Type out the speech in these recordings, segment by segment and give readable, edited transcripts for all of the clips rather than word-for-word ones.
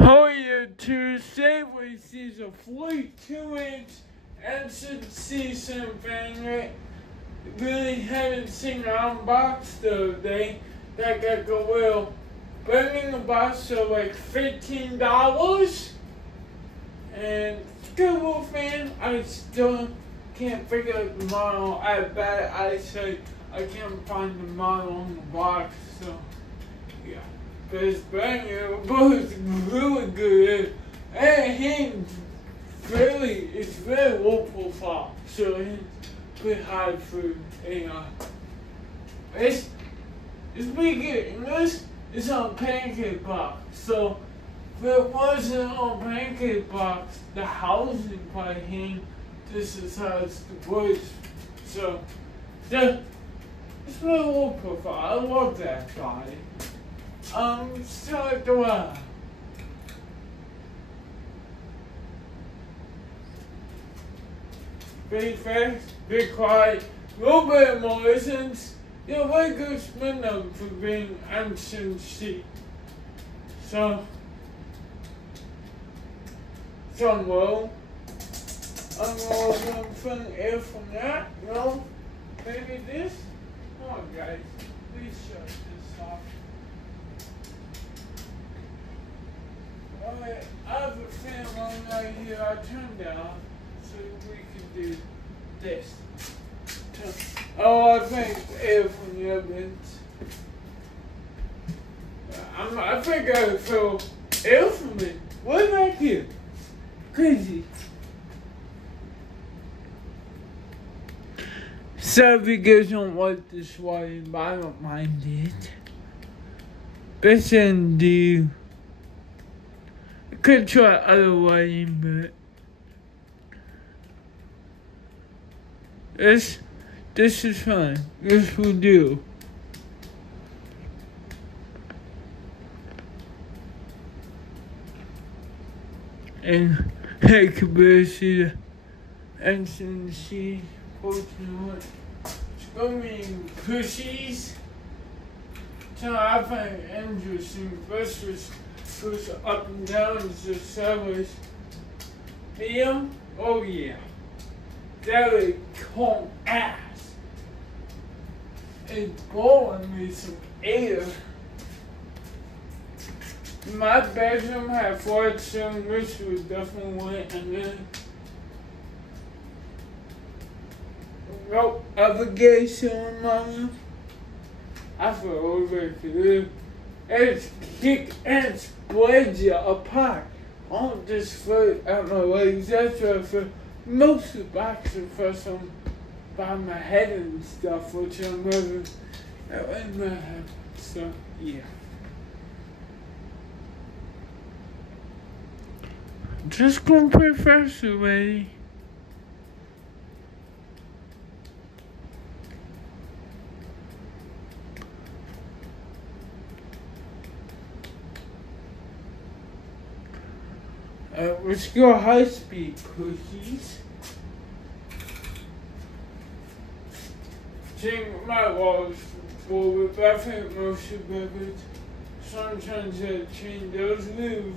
Hoya Tuesday, we see the 42-inch SMC Symphony. Really haven't seen an unbox the other day. That got go well. Bringing the box to like $15. And good little fan. I still can't figure out the model. I have bad eyesight. I can't find the model on the box. So, yeah. But it's brand new. But it's really good. And it's very low profile. So it's pretty hard for AI. It's pretty good. And this is on Pancake Box. So if it wasn't on Pancake Box, the housing probably hang just as hard as the boys. So it's really low profile. I love that body. So do I. Very fast, very quiet, a little bit of motions. You know, very good spin up for being SMC. So low. I'm going from air from that. No, maybe this. Come on, guys. Please shut this off. Alright, I have a fan on right here. I turned down so we can do this. Oh, I think air from the ovens. I think I feel air from it. Way back here. Crazy. So if you guys don't like this lighting, I don't mind it. Listen to I could try other lighting, but this is fine. This will do. And I could barely see the SMC posting it's going to be pushies. So I find it interesting. First goes up and down the service. Feel? Oh yeah. Very cold ass. It's blowing me some air. My bedroom had 4 cylinders, which was definitely one, and then no obligation on my room. I feel over good. It's kick and spread you apart. I don't just float out my legs. That's what I feel. Most of the boxes first on by my head and stuff, which I'm never that ain't gonna happen. So yeah. Just gonna play first already. Let's go high speed, cookies. Check my walls forward, but I think most of it. Sometimes I change those move.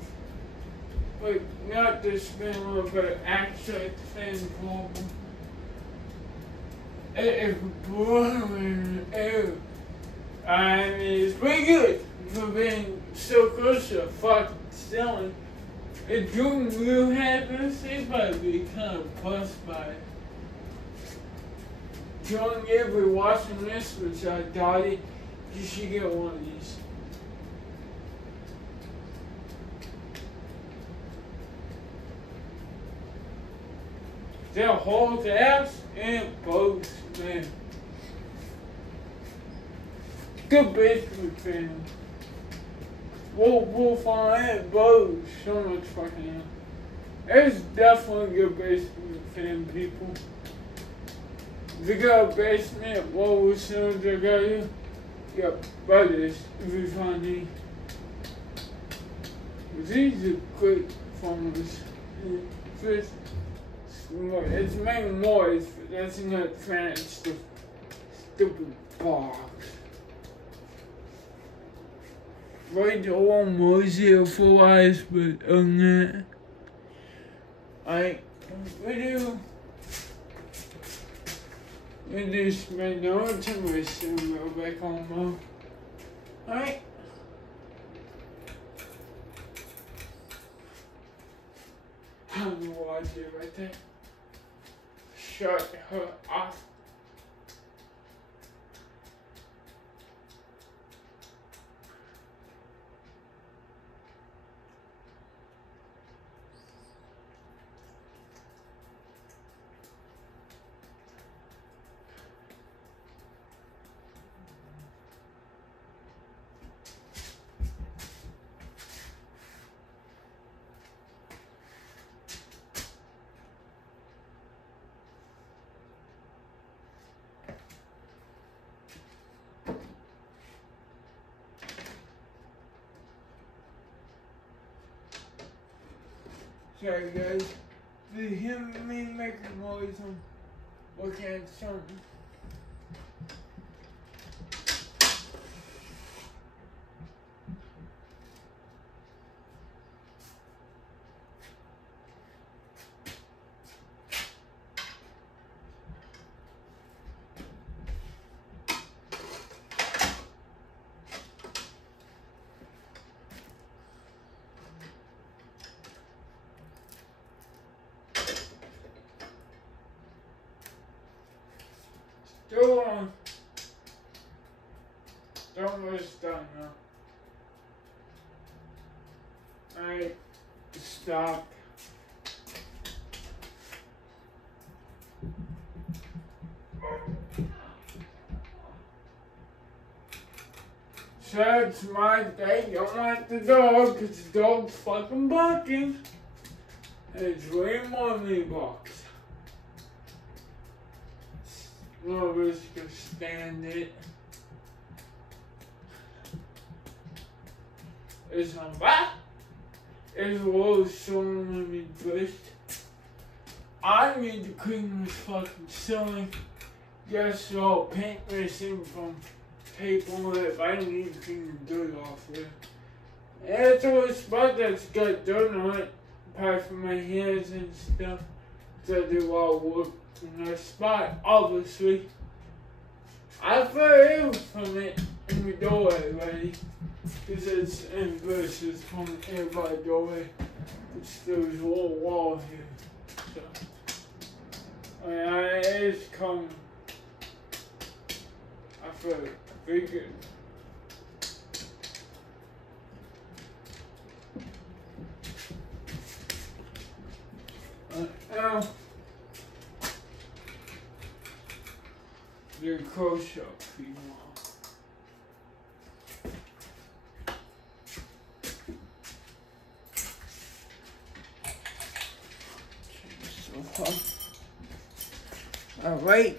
But not the spin, but actually the fan problem. It is blowing air. I mean, it's pretty good for being so close to fucking ceiling. If Jordan Will had this, he'd probably be kind of blessed by it. Jordan, if you're watching this, which I doubt it, you should get one of these. They'll hold ass and boats, man. Good basement fan. Wolf on it, bows, so much fucking hell. It's definitely a good basement fan, people. If you got a basement, what as soon as I got you, buy this if you find any. These are great farmers. It's making noise, but that's not fan, it's the stupid box. right almost here for us, but other than that, we do spend no time with and go back on mode. Alright. I'm gonna watch it right there. Shut her off. Sorry guys, did you hear me making noise? I'm looking at something. Go on. Don't waste time now. Alright, stop. So it's my day. Don't want the dog because the dog's fucking barking. And it's way more than me barks. No risk of stand it. It's on back. It's a little someone let me twist. I need to clean this fucking ceiling. Just all paint missing from tape on it. I need to clean the dirt off here. And it's a little spot that's got dirt on it. Apart from my hands and stuff. So I do all work in that spot, obviously. I fell in from it in the doorway already. Because it's in verses from the nearby doorway. Which there's a little wall here. So, it's coming. I feel pretty good. Now, the close up if you want. Alright.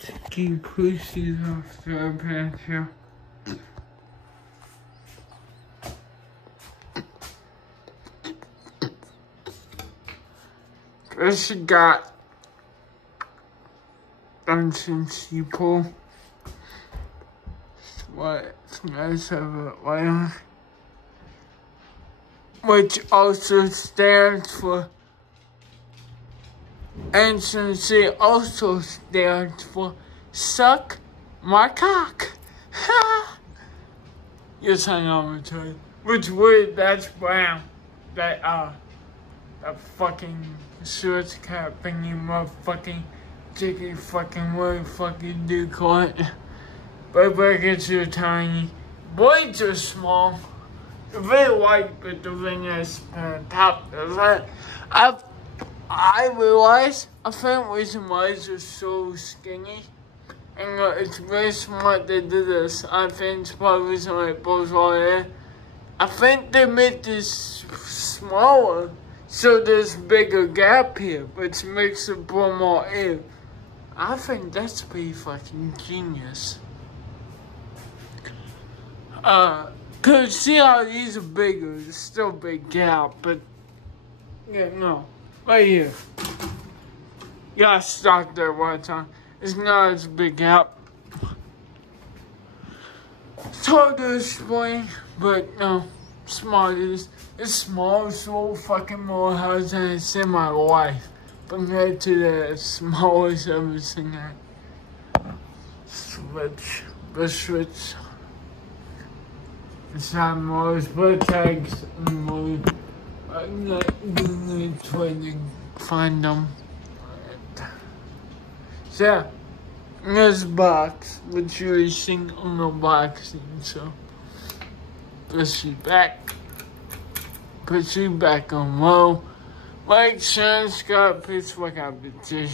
Taking pushes off the path here. First you got SMC pull. What nice of it right, which also stands for SMC also stands for suck my cock. Yes, I know I'm retarded. Which word? That's brown. That fucking shorts cap thingy motherfucking chicken fucking word fucking do call it. But brackets are tiny. Blades are small. They're very white, but the ring is on top of that. I realize a fair reason why are so skinny. And it's very smart they did this. I think it's probably the reason why it blows all air. I think they made this smaller so there's bigger gap here, which makes it blow more air. I think that's pretty fucking genius. Cause see how these are bigger, it's still a big gap, but yeah, no. Right here. Yeah, I stopped there one time. It's not as big gap. hard to explain, but smart is it's small, so fucking more house than it's in my life compared to the smallest everything I switch. Inside more split tags and more. I'm not really trying to find them. So yeah, this box, which you're seeing on the boxing, so push you back on low. Like, share, subscribe, please, fuck out, bitches.